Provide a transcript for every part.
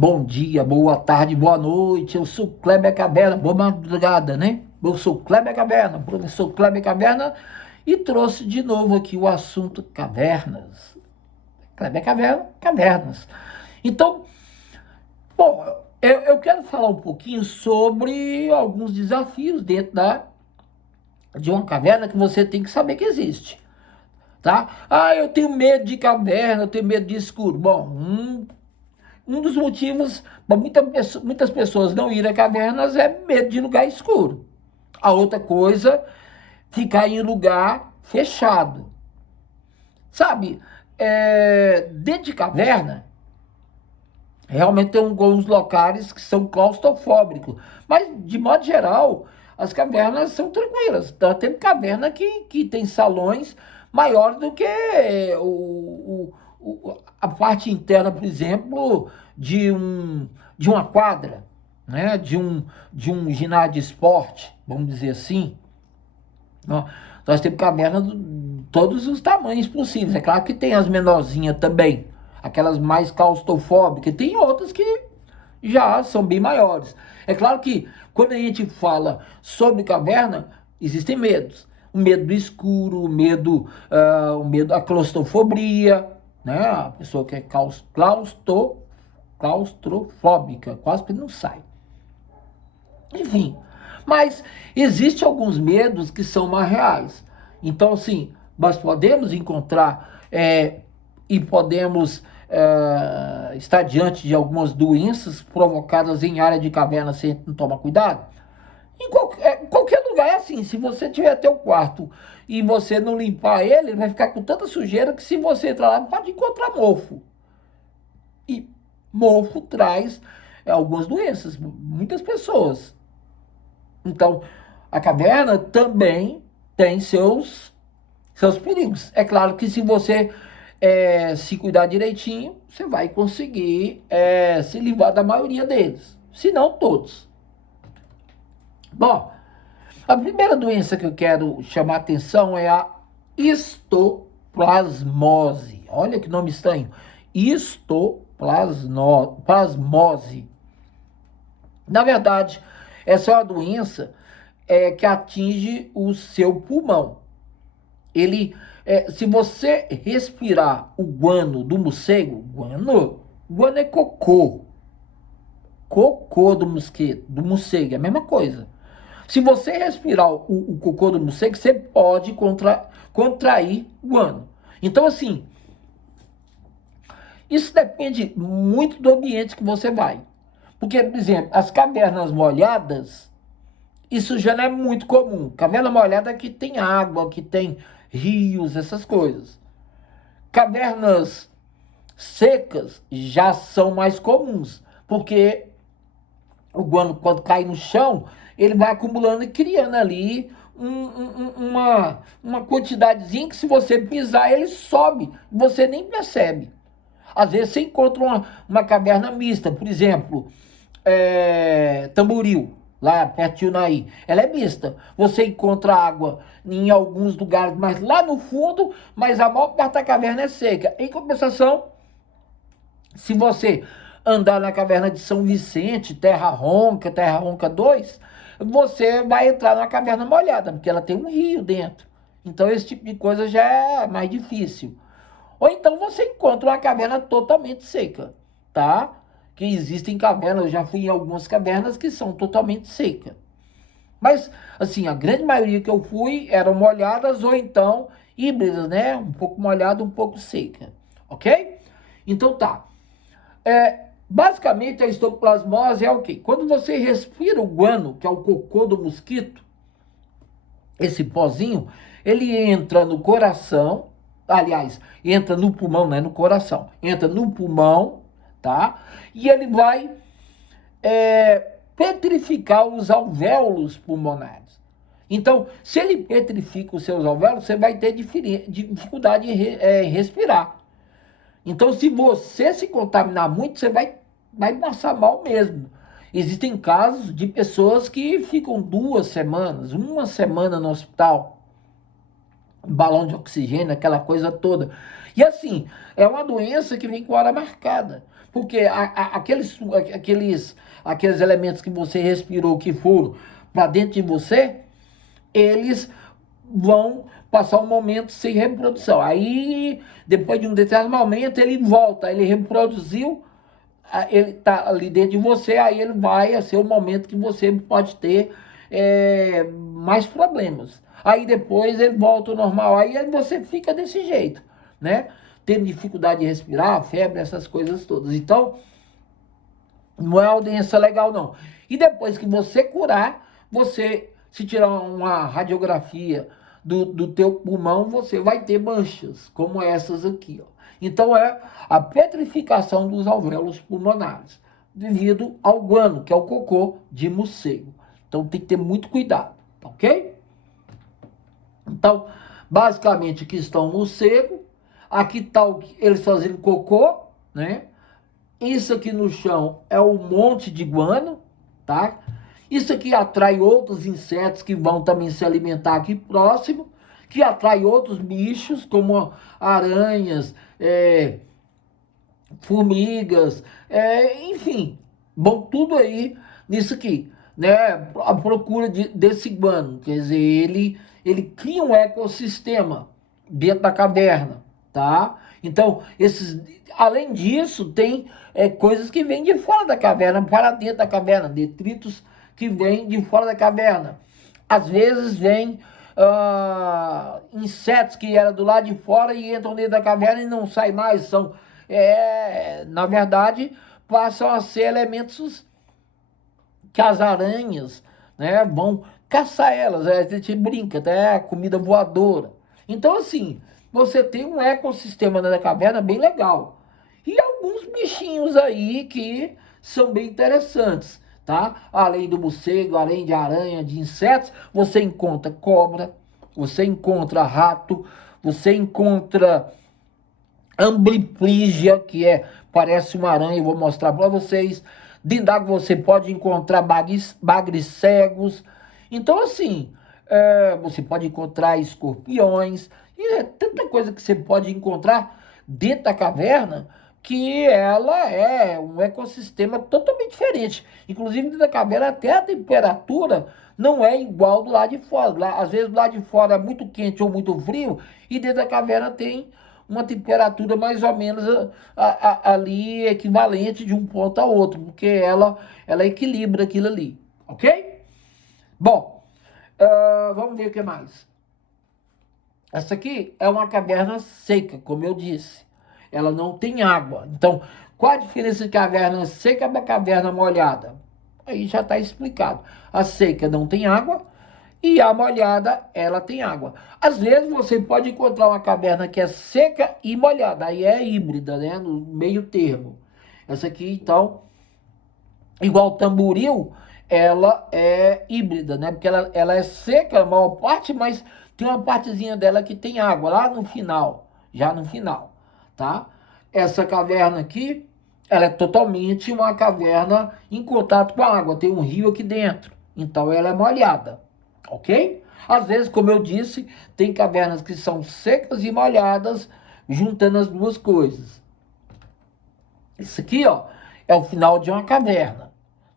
Bom dia, boa tarde, boa noite. Eu sou Kleber Caverna, boa madrugada, né? Eu sou Kleber Caverna, professor Kleber Caverna, e trouxe de novo aqui o assunto cavernas. Kleber Caverna, cavernas. Então, bom, eu quero falar um pouquinho sobre alguns desafios dentro de uma caverna que você tem que saber que existe, tá? Ah, eu tenho medo de caverna, eu tenho medo de escuro. Bom, um dos motivos para muitas pessoas não irem a cavernas é medo de lugar escuro. A outra coisa, ficar em lugar fechado. Sabe, dentro de caverna, realmente tem alguns locais que são claustrofóbicos. Mas, de modo geral, as cavernas são tranquilas. Então, tem caverna que tem salões maiores do que a parte interna, por exemplo, de uma quadra, né? de um ginásio de esporte, vamos dizer assim. Nós temos cavernas de todos os tamanhos possíveis. É claro que tem as menorzinhas também, aquelas mais claustrofóbicas. Tem outras que já são bem maiores. É claro que quando a gente fala sobre caverna, existem medos. O medo do escuro, o medo da claustrofobia, né? A pessoa que é claustrofóbica, quase que não sai. Enfim, mas existem alguns medos que são mais reais. Então, assim, nós podemos encontrar e podemos estar diante de algumas doenças provocadas em área de caverna se a gente não tomar cuidado. Em qualquer lugar é assim. Se você tiver teu quarto e você não limpar ele vai ficar com tanta sujeira que se você entrar lá, pode encontrar mofo. E mofo traz algumas doenças, muitas pessoas. Então, a caverna também tem seus perigos. É claro que se você se cuidar direitinho, você vai conseguir se livrar da maioria deles. Se não, todos. Bom, a primeira doença que eu quero chamar a atenção é a histoplasmose. Olha que nome estranho. Histoplasmose. Na verdade, essa é uma doença que atinge o seu pulmão. Se você respirar o guano do morcego, guano é cocô. Cocô do morcego, é a mesma coisa. Se você respirar o cocô do morcego, você pode contrair guano. Então, assim, isso depende muito do ambiente que você vai. Porque, por exemplo, as cavernas molhadas, isso já não é muito comum. Caverna molhada é que tem água, que tem rios, essas coisas. Cavernas secas já são mais comuns, porque o guano, quando cai no chão, ele vai acumulando e criando ali uma quantidadezinha que se você pisar, ele sobe, você nem percebe. Às vezes você encontra uma caverna mista, por exemplo, Tamboril, lá perto de Unai. Ela é mista. Você encontra água em alguns lugares, mas lá no fundo, mas a maior parte da caverna é seca. Em compensação, se você andar na caverna de São Vicente, Terra Ronca 2, você vai entrar na caverna molhada, porque ela tem um rio dentro. Então esse tipo de coisa já é mais difícil. Ou então você encontra uma caverna totalmente seca, tá? Que existem cavernas, eu já fui em algumas cavernas que são totalmente secas. Mas, assim, a grande maioria que eu fui eram molhadas ou então híbridas, né? Um pouco molhada, um pouco seca, ok? Então tá. Basicamente, a histoplasmose é o quê? Quando você respira o guano, que é o cocô do mosquito, esse pozinho, ele entra no coração, aliás, entra no pulmão, não é no coração, entra no pulmão, tá? E ele vai petrificar os alvéolos pulmonares. Então, se ele petrifica os seus alvéolos, você vai ter dificuldade em respirar. Então, se você se contaminar muito, você vai passar mal mesmo. Existem casos de pessoas que ficam 2 semanas, 1 semana no hospital, balão de oxigênio, aquela coisa toda. E assim, é uma doença que vem com hora marcada. porque aqueles elementos que você respirou, que foram para dentro de você, eles vão passar um momento sem reprodução. Aí, depois de um determinado momento, ele volta, ele reproduziu, ele está ali dentro de você, aí ele vai ser o momento que você pode ter mais problemas. Aí depois ele volta ao normal, aí você fica desse jeito, né? Tendo dificuldade de respirar, febre, essas coisas todas. Então, não é uma doença legal, não. E depois que você curar, você, se tirar uma radiografia do teu pulmão, você vai ter manchas, como essas aqui, ó. Então, é a petrificação dos alvéolos pulmonares, devido ao guano, que é o cocô de morcego. Então, tem que ter muito cuidado, tá ok? Então, basicamente, aqui está o morcego, aqui está eles fazendo cocô, né? Isso aqui no chão é um monte de guano, tá? Isso aqui atrai outros insetos que vão também se alimentar aqui próximo, que atrai outros bichos, como aranhas, formigas, enfim, bom, tudo aí nisso aqui, né? A procura desse guano, quer dizer, ele cria um ecossistema dentro da caverna, tá? Então, além disso, tem coisas que vêm de fora da caverna para dentro da caverna, detritos que vêm de fora da caverna. Às vezes vem insetos que eram do lado de fora e entram dentro da caverna e não saem mais. São, na verdade, passam a ser elementos que as aranhas, né, vão caçar elas. A gente brinca, até comida voadora. Então, assim, você tem um ecossistema da caverna bem legal. E alguns bichinhos aí que são bem interessantes, tá? Além do morcego, além de aranha, de insetos, você encontra cobra, você encontra rato, você encontra ambliprígia, que parece uma aranha, eu vou mostrar para vocês. Dentro d'água você pode encontrar bagres cegos. Então, assim, você pode encontrar escorpiões, e é tanta coisa que você pode encontrar dentro da caverna, que ela é um ecossistema totalmente diferente. Inclusive, dentro da caverna, até a temperatura não é igual do lado de fora. Às vezes, do lado de fora é muito quente ou muito frio, e dentro da caverna tem uma temperatura mais ou menos ali equivalente de um ponto a outro, porque ela equilibra aquilo ali, ok? Bom, vamos ver o que mais. Essa aqui é uma caverna seca, como eu disse. Ela não tem água. Então, qual a diferença de caverna seca para caverna molhada? Aí já está explicado. A seca não tem água e a molhada, ela tem água. Às vezes você pode encontrar uma caverna que é seca e molhada. Aí é híbrida, né? No meio termo. Essa aqui, então, igual tamboril, ela é híbrida, né? Porque ela é seca a maior parte, mas tem uma partezinha dela que tem água lá no final, já no final, tá? Essa caverna aqui, ela é totalmente uma caverna em contato com a água, tem um rio aqui dentro, então ela é molhada, ok? Às vezes, como eu disse, tem cavernas que são secas e molhadas, juntando as duas coisas. Isso aqui, ó, é o final de uma caverna.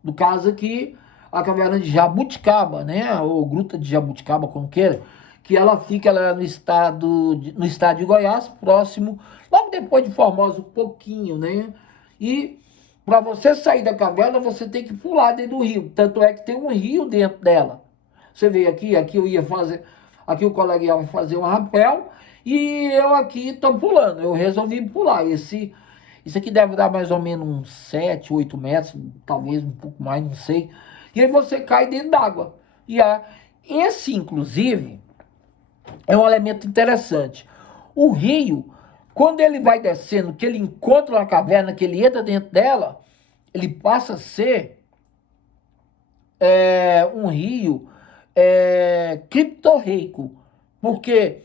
No caso aqui, a caverna de Jabuticaba, né? Ou Gruta de Jabuticaba, como queira, que ela fica lá no estado de Goiás, próximo, logo depois de Formosa, um pouquinho, né? E para você sair da caverna, você tem que pular dentro do rio. Tanto é que tem um rio dentro dela. Você vê aqui eu ia fazer, aqui o colega ia fazer um rapel, e eu aqui estou pulando. Eu resolvi pular. Isso aqui deve dar mais ou menos uns 7, 8 metros, talvez um pouco mais, não sei. E aí você cai dentro d'água. Esse, inclusive, é um elemento interessante. O rio, quando ele vai descendo, que ele encontra uma caverna, que ele entra dentro dela, ele passa a ser um rio criptorreico. Porque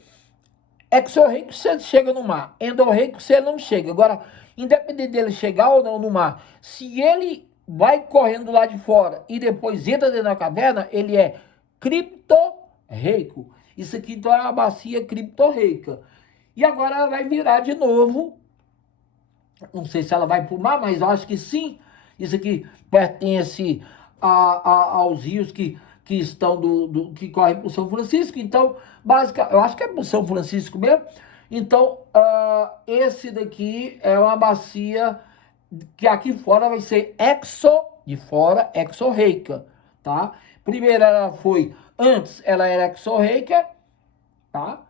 exorreico você chega no mar, endorreico você não chega. Agora, independente dele chegar ou não no mar, se ele vai correndo lá de fora e depois entra dentro da caverna, ele é criptorreico. Isso aqui então é uma bacia criptorreica. E agora ela vai virar de novo Não sei se ela vai para o mar, mas eu acho que sim. Isso aqui pertence aos rios que estão que correm para o São Francisco. Então, basicamente, eu acho que é para o São Francisco mesmo. Então, esse daqui é uma bacia que aqui fora vai ser exorreica, tá? Primeiro antes ela era exorreica, tá?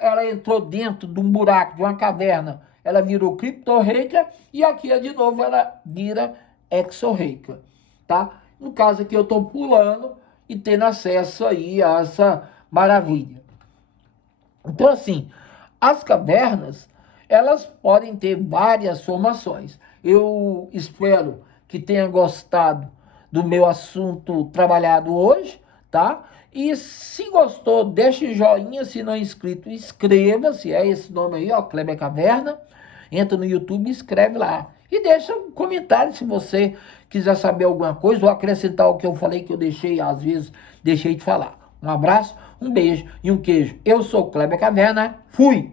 Ela entrou dentro de um buraco, de uma caverna, ela virou criptorreica, e aqui de novo ela vira exorreica, tá? No caso aqui eu estou pulando e tendo acesso aí a essa maravilha. Então assim, as cavernas, elas podem ter várias formações. Eu espero que tenha gostado do meu assunto trabalhado hoje, tá? E se gostou, deixe joinha, se não é inscrito, inscreva-se, é esse nome aí, ó, Kleber Caverna. Entra no YouTube e escreve lá. E deixa um comentário se você quiser saber alguma coisa ou acrescentar o que eu falei que eu deixei, às vezes, deixei de falar. Um abraço, um beijo e um queijo. Eu sou Kleber Caverna, fui!